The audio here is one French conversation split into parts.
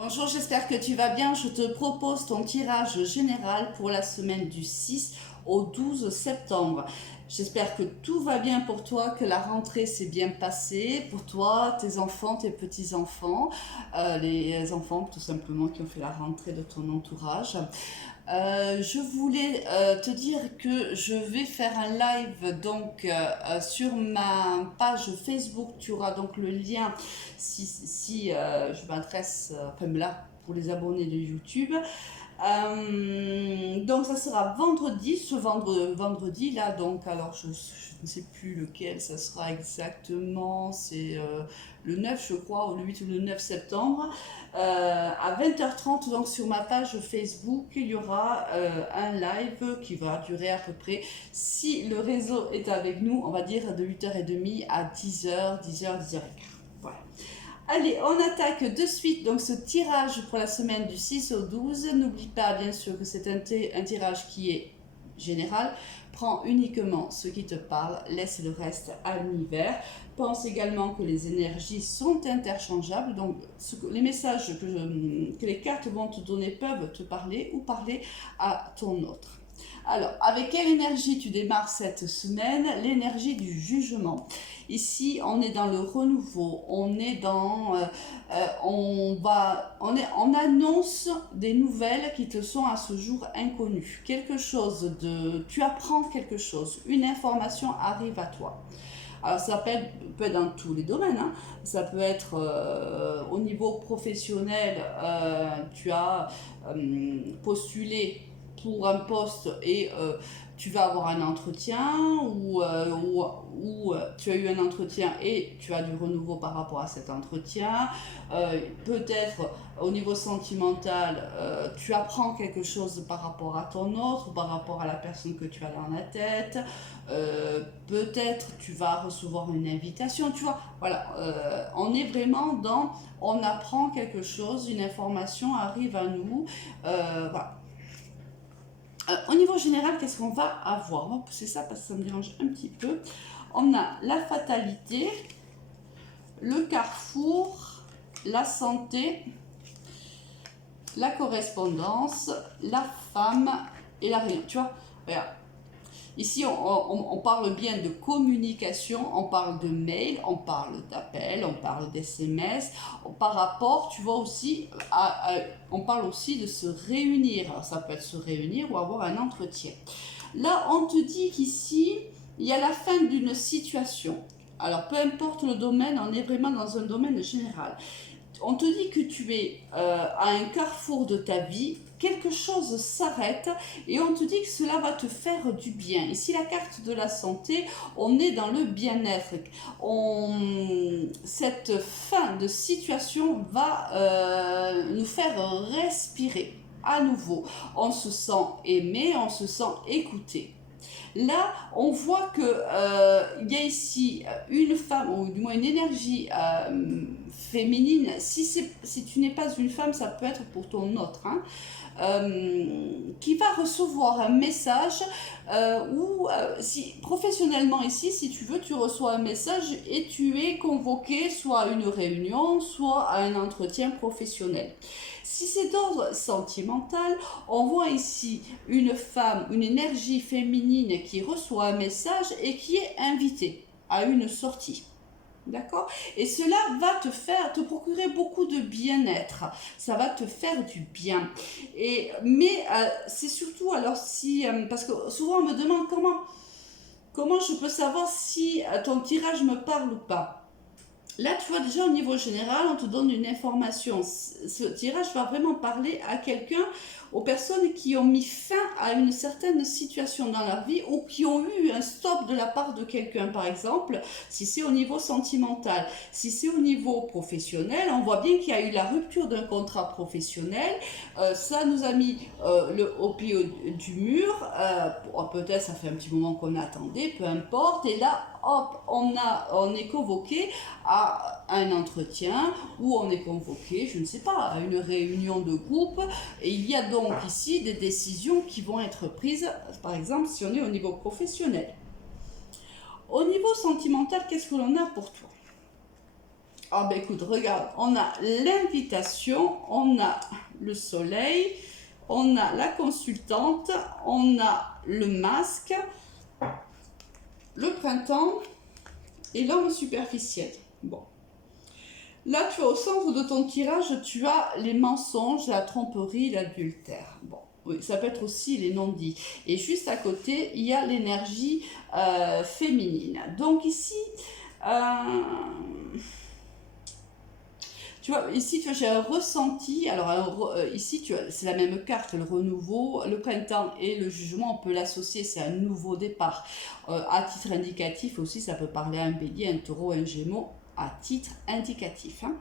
Bonjour, j'espère que tu vas bien. Je te propose ton tirage général pour la semaine du 6 au 12 septembre. J'espère que tout va bien pour toi, que la rentrée s'est bien passée pour toi, tes enfants, tes petits-enfants, les enfants tout simplement qui ont fait la rentrée de ton entourage. Je voulais te dire que je vais faire un live sur ma page Facebook. Tu auras donc le lien si je m'adresse, enfin là, pour les abonnés de YouTube. Donc ça sera vendredi, vendredi là, donc alors je ne sais plus lequel ça sera exactement, c'est le 9 je crois, ou le 8 ou le 9 septembre, à 20h30, donc sur ma page Facebook, il y aura un live qui va durer à peu près, si le réseau est avec nous, on va dire de 8h30 à 10h, 10h15. Voilà. Allez, on attaque de suite donc ce tirage pour la semaine du 6 au 12. N'oublie pas bien sûr que c'est un tirage qui est général. Prends uniquement ce qui te parle, laisse le reste à l'univers. Pense également que les énergies sont interchangeables, donc les messages que les cartes vont te donner peuvent te parler ou parler à ton autre. Alors, avec quelle énergie tu démarres cette semaine? L'énergie du jugement. Ici, on est dans le renouveau, on est dans, on annonce des nouvelles qui te sont à ce jour inconnues. Tu apprends quelque chose, une information arrive à toi. Alors ça peut être dans tous les domaines, hein. Ça peut être au niveau professionnel, tu as postulé pour un poste et tu vas avoir un entretien ou tu as eu un entretien et tu as du renouveau par rapport à cet entretien. Peut-être au niveau sentimental, tu apprends quelque chose par rapport à ton autre, par rapport à la personne que tu as dans la tête. Peut-être tu vas recevoir une invitation, tu vois. Voilà, on est vraiment dans, on apprend quelque chose, une information arrive à nous. Voilà. Au niveau général, qu'est-ce qu'on va avoir? On va pousser ça parce que ça me dérange un petit peu. On a la fatalité, le carrefour, la santé, la correspondance, la femme et la réunion. Tu vois, regarde. Ici, on parle bien de communication, on parle de mail, on parle d'appel, on parle d'SMS. Par rapport, tu vois aussi, on parle aussi de se réunir. Alors, ça peut être se réunir ou avoir un entretien. Là, on te dit qu'ici, il y a la fin d'une situation. Alors, peu importe le domaine, on est vraiment dans un domaine général. On te dit que tu es à un carrefour de ta vie, quelque chose s'arrête et on te dit que cela va te faire du bien. Ici, la carte de la santé, on est dans le bien-être. Cette fin de situation va nous faire respirer à nouveau. On se sent aimé, on se sent écouté. Là, on voit que il y a ici une femme, ou du moins une énergie féminine. Si tu n'es pas une femme, ça peut être pour ton autre, hein, qui va recevoir un message si professionnellement ici, si tu veux, tu reçois un message et tu es convoqué soit à une réunion, soit à un entretien professionnel. Si c'est d'ordre sentimental, on voit ici une femme, une énergie féminine qui reçoit un message et qui est invitée à une sortie. D'accord? Et cela va te procurer beaucoup de bien-être. Ça va te faire du bien. Mais c'est surtout, alors parce que souvent on me demande comment je peux savoir si ton tirage me parle ou pas. Là, tu vois, déjà au niveau général, on te donne une information. Ce tirage va vraiment parler à quelqu'un, aux personnes qui ont mis fin à une certaine situation dans leur vie ou qui ont eu un stop de la part de quelqu'un, par exemple, si c'est au niveau sentimental. Si c'est au niveau professionnel, on voit bien qu'il y a eu la rupture d'un contrat professionnel. Ça nous a mis au pied du mur. Peut-être ça fait un petit moment qu'on attendait, peu importe. Et là, hop, on est convoqué à un entretien ou on est convoqué, je ne sais pas, à une réunion de groupe. Et il y a donc ici des décisions qui vont être prises, par exemple, si on est au niveau professionnel. Au niveau sentimental, qu'est-ce que l'on a pour toi? Ah ben écoute, regarde, on a l'invitation, on a le soleil, on a la consultante, on a le masque, le printemps et l'homme superficiel. Bon. Là, tu vois, au centre de ton tirage, tu as les mensonges, la tromperie, l'adultère. Bon, oui, ça peut être aussi les non-dits. Et juste à côté, il y a l'énergie féminine. Donc ici, tu vois, ici, tu vois, j'ai un ressenti. Alors, ici, tu vois, c'est la même carte, le renouveau, le printemps et le jugement, on peut l'associer, c'est un nouveau départ. À titre indicatif aussi, ça peut parler à un bélier, un taureau, un gémeaux, à titre indicatif. Hein.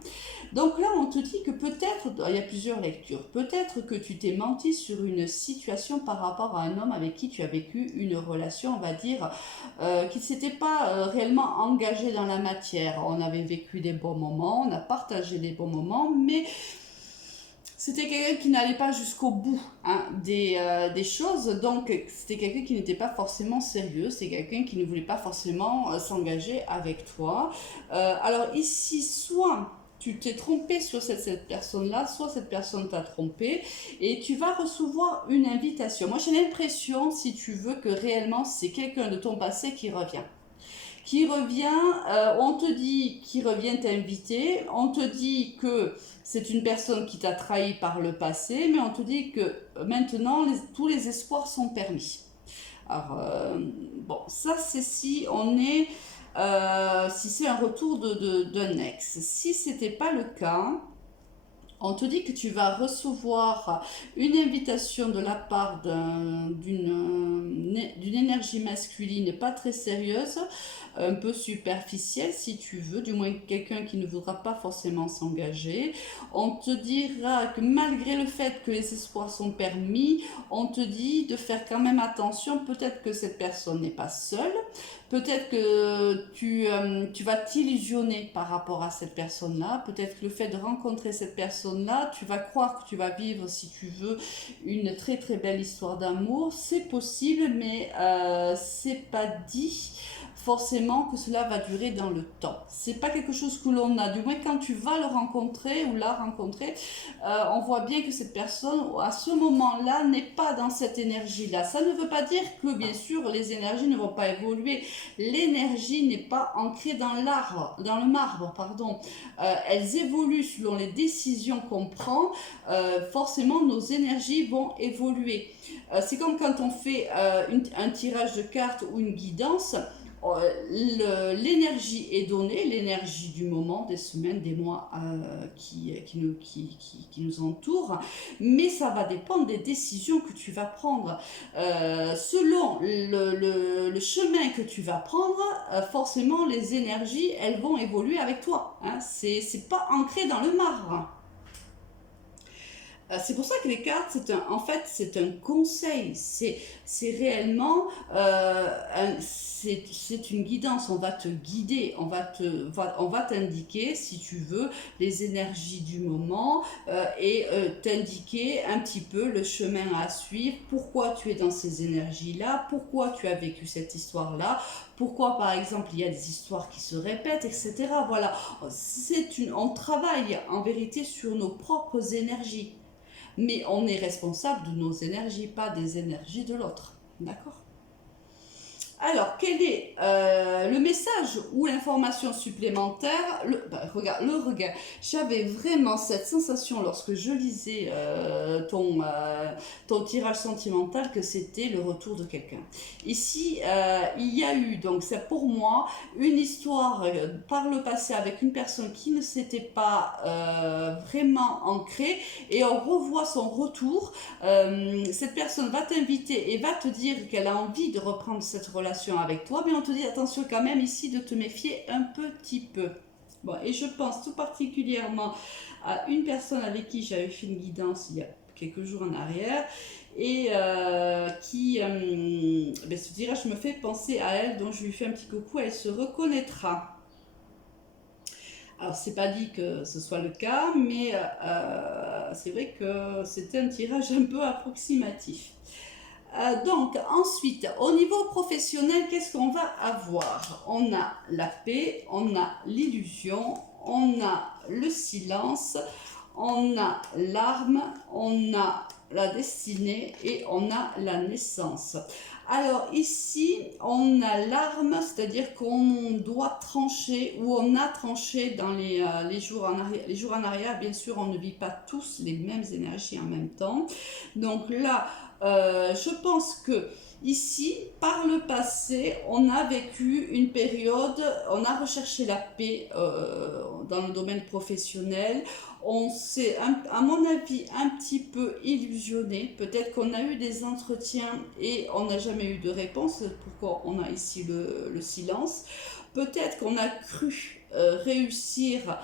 Donc là, on te dit que peut-être, il y a plusieurs lectures, peut-être que tu t'es menti sur une situation par rapport à un homme avec qui tu as vécu une relation, on va dire, qui ne s'était pas réellement engagé dans la matière. On avait vécu des bons moments, on a partagé des bons moments, mais c'était quelqu'un qui n'allait pas jusqu'au bout hein, des choses, donc c'était quelqu'un qui n'était pas forcément sérieux, c'est quelqu'un qui ne voulait pas forcément s'engager avec toi. Alors ici, soit tu t'es trompé sur cette personne-là, soit cette personne t'a trompé, et tu vas recevoir une invitation. Moi j'ai l'impression, si tu veux, que réellement c'est quelqu'un de ton passé qui revient. Qui revient, on te dit qu'il revient t'inviter, on te dit que c'est une personne qui t'a trahi par le passé, mais on te dit que maintenant tous les espoirs sont permis. Alors, bon, ça c'est si on est, si c'est un retour d'un ex. Si c'était pas le cas, on te dit que tu vas recevoir une invitation de la part d'une énergie masculine pas très sérieuse, un peu superficielle si tu veux, du moins quelqu'un qui ne voudra pas forcément s'engager. On te dira que malgré le fait que les espoirs sont permis, on te dit de faire quand même attention, peut-être que cette personne n'est pas seule, peut-être que tu vas t'illusionner par rapport à cette personne-là. Peut-être que le fait de rencontrer cette personne-là, tu vas croire que tu vas vivre, si tu veux, une très très belle histoire d'amour. C'est possible, mais c'est pas dit forcément que cela va durer dans le temps. C'est pas quelque chose que l'on a. Du moins, quand tu vas le rencontrer ou la rencontrer, on voit bien que cette personne, à ce moment-là, n'est pas dans cette énergie-là. Ça ne veut pas dire que, bien sûr, les énergies ne vont pas évoluer. L'énergie n'est pas ancrée dans dans le marbre, pardon. Elles évoluent selon les décisions qu'on prend. Forcément, nos énergies vont évoluer. C'est comme quand on fait un tirage de cartes ou une guidance. L'énergie est donnée, l'énergie du moment, des semaines, des mois qui nous entourent, mais ça va dépendre des décisions que tu vas prendre. Selon le chemin que tu vas prendre, forcément les énergies, elles vont évoluer avec toi. Hein. C'est pas ancré dans le marbre. C'est pour ça que les cartes, en fait, c'est un conseil. C'est réellement, c'est une guidance. On va te guider, on va t'indiquer, si tu veux, les énergies du moment et t'indiquer un petit peu le chemin à suivre. Pourquoi tu es dans ces énergies-là, pourquoi tu as vécu cette histoire-là, pourquoi, par exemple, il y a des histoires qui se répètent, etc. Voilà, on travaille en vérité sur nos propres énergies. Mais on est responsable de nos énergies, pas des énergies de l'autre. D'accord? Alors, quel est le message ou l'information supplémentaire? Regarde, le regard. J'avais vraiment cette sensation lorsque je lisais ton tirage sentimental que c'était le retour de quelqu'un. Ici, il y a eu, donc c'est pour moi, une histoire par le passé avec une personne qui ne s'était pas vraiment ancrée et on revoit son retour. Cette personne va t'inviter et va te dire qu'elle a envie de reprendre cette relation avec toi, mais on te dit attention quand même ici de te méfier un petit peu. Bon, et je pense tout particulièrement à une personne avec qui j'avais fait une guidance il y a quelques jours en arrière et ce tirage me fait penser à elle, donc je lui fais un petit coucou, elle se reconnaîtra. Alors, c'est pas dit que ce soit le cas, mais c'est vrai que c'était un tirage un peu approximatif. Donc, ensuite, au niveau professionnel, qu'est-ce qu'on va avoir? On a la paix, on a l'illusion, on a le silence, on a l'arme, on a la destinée et on a la naissance. Alors ici, on a l'arme, c'est-à-dire qu'on doit trancher ou on a tranché dans les jours en arrière. Les jours en arrière, bien sûr, on ne vit pas tous les mêmes énergies en même temps. Donc là, je pense que ici, par le passé, on a vécu une période, on a recherché la paix dans le domaine professionnel. On s'est, à mon avis, un petit peu illusionné. Peut-être qu'on a eu des entretiens et on n'a jamais eu de réponse. C'est pourquoi on a ici le silence. Peut-être qu'on a cru réussir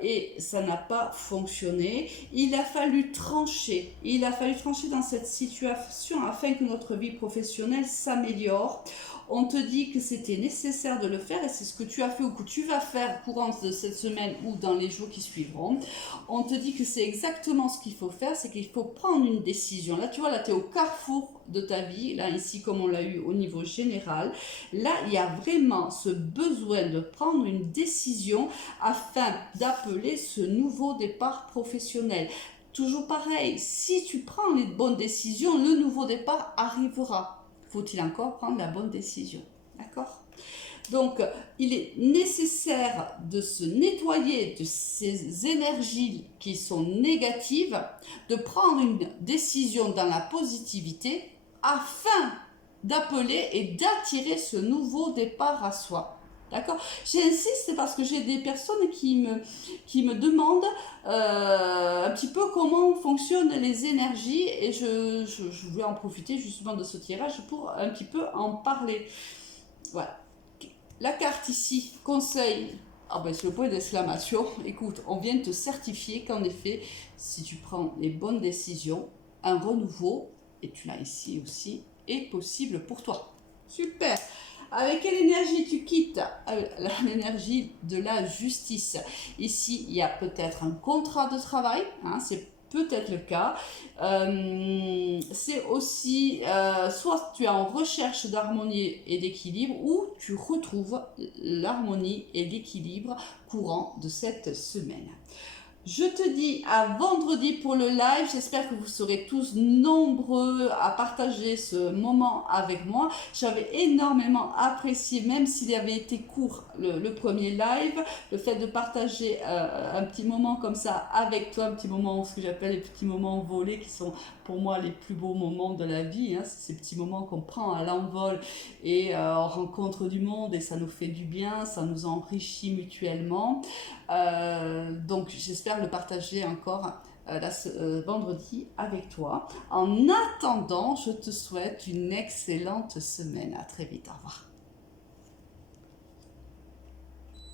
et ça n'a pas fonctionné. Il a fallu trancher. Il a fallu trancher dans cette situation afin que notre vie professionnelle s'améliore. On te dit que c'était nécessaire de le faire et c'est ce que tu as fait ou que tu vas faire courant de cette semaine ou dans les jours qui suivront. On te dit que c'est exactement ce qu'il faut faire, c'est qu'il faut prendre une décision. Là, tu vois, là, tu es au carrefour de ta vie, là, ici, comme on l'a eu au niveau général. Là, il y a vraiment ce besoin de prendre une décision afin d'appeler ce nouveau départ professionnel. Toujours pareil, si tu prends les bonnes décisions, le nouveau départ arrivera. Faut-il encore prendre la bonne décision? D'accord? Donc, il est nécessaire de se nettoyer de ces énergies qui sont négatives, de prendre une décision dans la positivité afin d'appeler et d'attirer ce nouveau départ à soi. D'accord? J'insiste parce que j'ai des personnes qui me demandent un petit peu comment fonctionnent les énergies et je vais en profiter justement de ce tirage pour un petit peu en parler. Voilà. La carte ici, conseil, c'est le point d'exclamation. Écoute, on vient te certifier qu'en effet, si tu prends les bonnes décisions, un renouveau, et tu l'as ici aussi, est possible pour toi. Super! Avec quelle énergie tu quittes? L'énergie de la justice. Ici, il y a peut-être un contrat de travail, hein, c'est peut-être le cas. C'est aussi, soit tu es en recherche d'harmonie et d'équilibre, ou tu retrouves l'harmonie et l'équilibre courant de cette semaine. Je te dis à vendredi pour le live. J'espère que vous serez tous nombreux à partager ce moment avec moi. J'avais énormément apprécié, même s'il avait été court le premier live, le fait de partager un petit moment comme ça avec toi, un petit moment, ce que j'appelle les petits moments volés qui sont pour moi les plus beaux moments de la vie. Hein. C'est ces petits moments qu'on prend à l'envol et on rencontre du monde et ça nous fait du bien, ça nous enrichit mutuellement. Donc j'espère le partager encore vendredi avec toi. En attendant, je te souhaite une excellente semaine. À très vite. Au revoir.